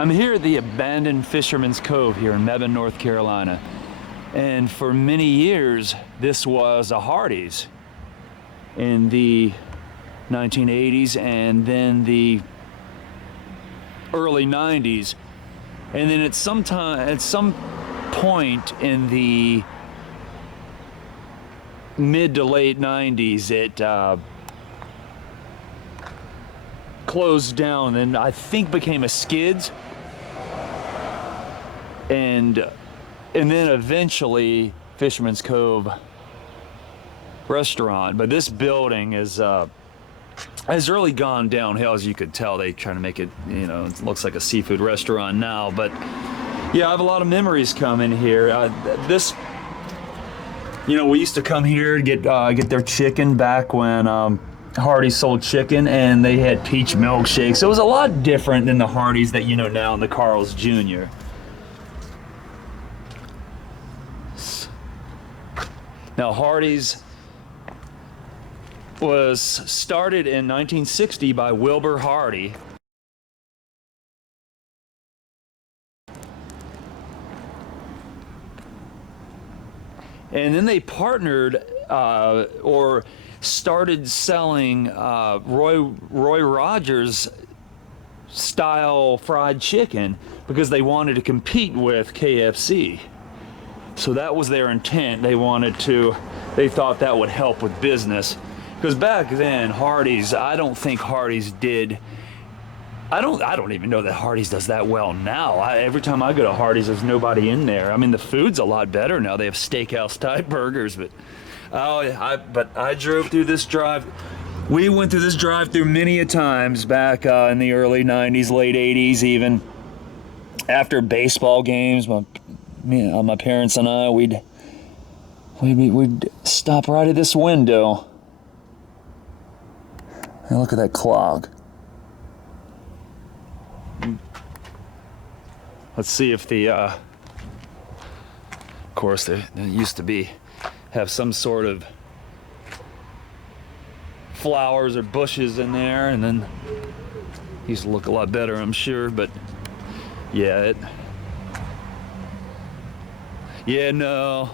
I'm here at the abandoned Fisherman's Cove here in Mebane, North Carolina. And for many years, this was a Hardee's in the 1980s and then the early 90s. And then at some point in the mid to late 90s, it closed down and I think became a Skids, and then eventually Fisherman's Cove restaurant. But this building is has really gone downhill, as you could tell. They try to make it, you know, it looks like a seafood restaurant now. But yeah, I have a lot of memories coming here. This, you know, we used to come here to get their chicken back when Hardee's sold chicken, and they had peach milkshakes. It was a lot different than the Hardee's that you know now in the Carl's Jr. Now, Hardee's was started in 1960 by Wilbur Hardy. And then they partnered or started selling Roy Rogers style fried chicken because they wanted to compete with KFC. So that was their intent. They thought that would help with business. Because back then, Hardee's, I don't think Hardee's did, I don't even know that Hardee's does that well now. Every time I go to Hardee's, there's nobody in there. I mean, the food's a lot better now. They have steakhouse type burgers, but I drove through this we went through this drive-through many a times back in the early 90s, late 80s even. After baseball games, my parents and I, we'd stop right at this window. And look at that clock. Let's see if of course there used to have some sort of flowers or bushes in there, and then used to look a lot better, I'm sure, but yeah, no.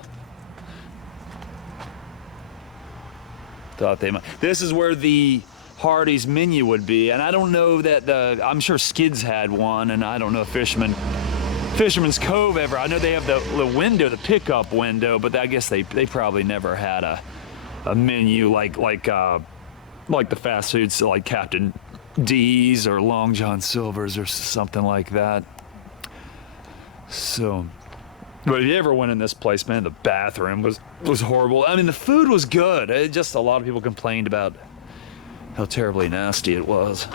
Thought they might. This is where the Hardee's menu would be, and I don't know that I'm sure Skids had one, and I don't know if Fisherman's Cove ever. I know they have the window, the pickup window, but I guess they probably never had a menu like the fast foods, like Captain D's or Long John Silver's or something like that. So, but if you ever went in this place, man, the bathroom was horrible. I mean, the food was good. Just a lot of people complained about how terribly nasty it was.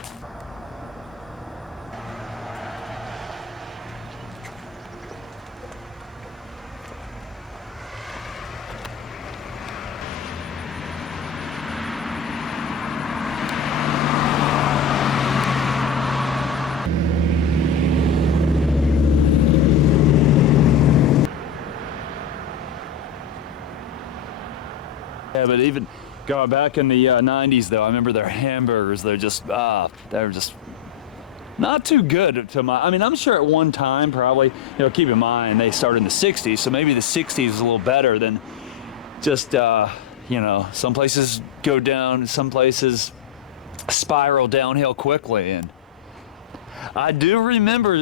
Yeah, but even going back in the 90s, though, I remember their hamburgers. They're just not too good to my. I mean, I'm sure at one time, probably, you know, keep in mind they started in the 60s, so maybe the 60s is a little better than just you know, some places go down, some places spiral downhill quickly. And I do remember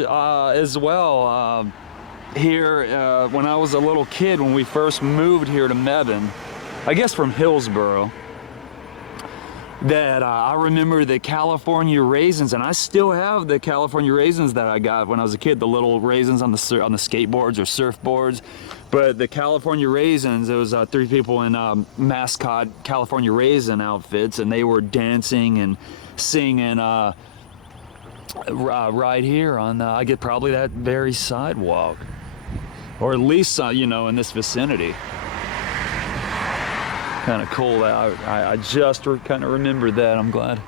as well here when I was a little kid, when we first moved here to Mebane, I guess from Hillsboro, that I remember the California raisins, and I still have the California raisins that I got when I was a kid, the little raisins on the skateboards or surfboards. But the California raisins, it was 3 people in mascot California raisin outfits, and they were dancing and singing right here on I get probably that very sidewalk, or at least you know, in this vicinity. Kind of cool. I just kind of remembered that. I'm glad.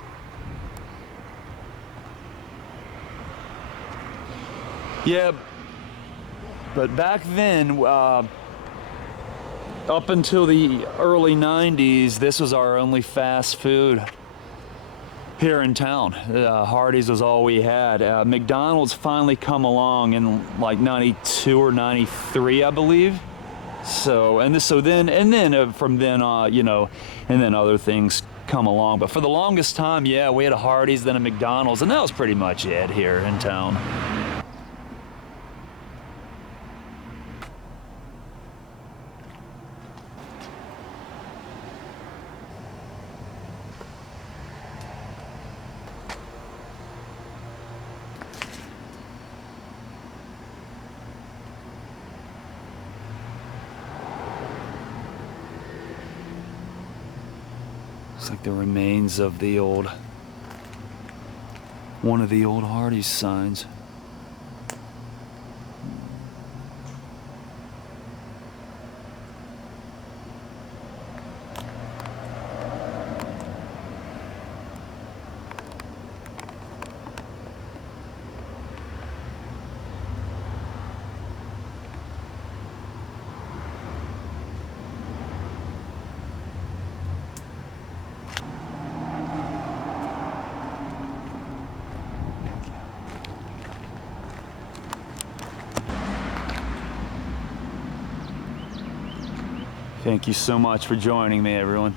Yeah, but back then, up until the early 90s, this was our only fast food here in town. Hardee's was all we had. McDonald's finally come along in like 92 or 93, I believe. So, from then on, you know, and then other things come along. But for the longest time, yeah, we had a Hardee's, then a McDonald's, and that was pretty much it here in town. It's like the remains of the old, one of the old Hardee's signs. Thank you so much for joining me, everyone.